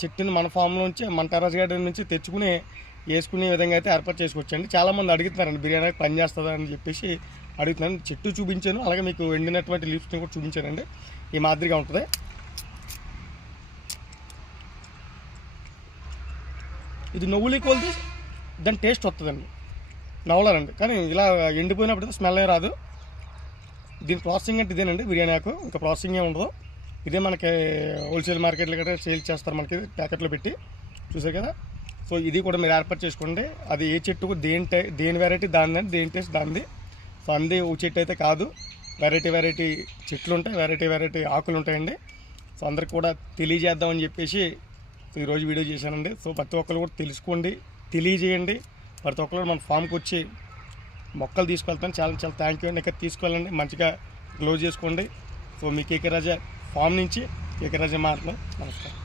చెట్టుని మన ఫామ్లోంచి మన టెర్రస్ గార్డెన్ నుంచి తెచ్చుకుని వేసుకునే విధంగా అయితే ఏర్పాటు చేసుకోవచ్చండి. చాలామంది అడుగుతున్నారండి బిర్యానీ పని చేస్తుందా అని చెప్పేసి అడుగుతున్నాను. చెట్టు చూపించాను, అలాగే మీకు ఎండినటువంటి లీవ్స్ని కూడా చూపించానండి. ఈ మాదిరిగా ఉంటుంది. ఇది నవ్వులీ కొలిది దాని టేస్ట్ వస్తుందండి, నవ్వలేరండి. కానీ ఇలా ఎండిపోయినప్పుడు స్మెల్ రాదు. దీని ప్రాసెసింగ్ అంటే ఇదేనండి బిర్యానీ ఆకు, ఇంకా ప్రాసెసింగ్ ఏమి ఉండదు. ఇదే మనకి హోల్సేల్ మార్కెట్లో కూడా సేల్ చేస్తారు, మనకి ప్యాకెట్లో పెట్టి చూసారు కదా. సో ఇది కూడా మీరు ఏర్పాటు చేసుకోండి. అది ఏ చెట్టుకు దేని వెరైటీ దానిది, దేని టేస్ట్ దానిది. సో అంది ఒక చెట్టు అయితే కాదు, వెరైటీ చెట్లు ఉంటాయి, వెరైటీ ఆకులు ఉంటాయండి. సో అందరికి కూడా తెలియజేద్దామని చెప్పేసి ఈరోజు వీడియో చేశానండి. సో ప్రతి ఒక్కరు కూడా తెలుసుకోండి, తెలియజేయండి. ప్రతి ఒక్కరు మన ఫామ్కి వచ్చి మొక్కలు తీసుకెళ్తాను. చాలా థ్యాంక్ యూ అండి. ఇక్కడ తీసుకెళ్ళండి, మంచిగా క్లోజ్ చేసుకోండి. సో మీ కేకే రాజా ఫామ్ నుంచి కేకే రాజా మాట్లాడు. నమస్కారం.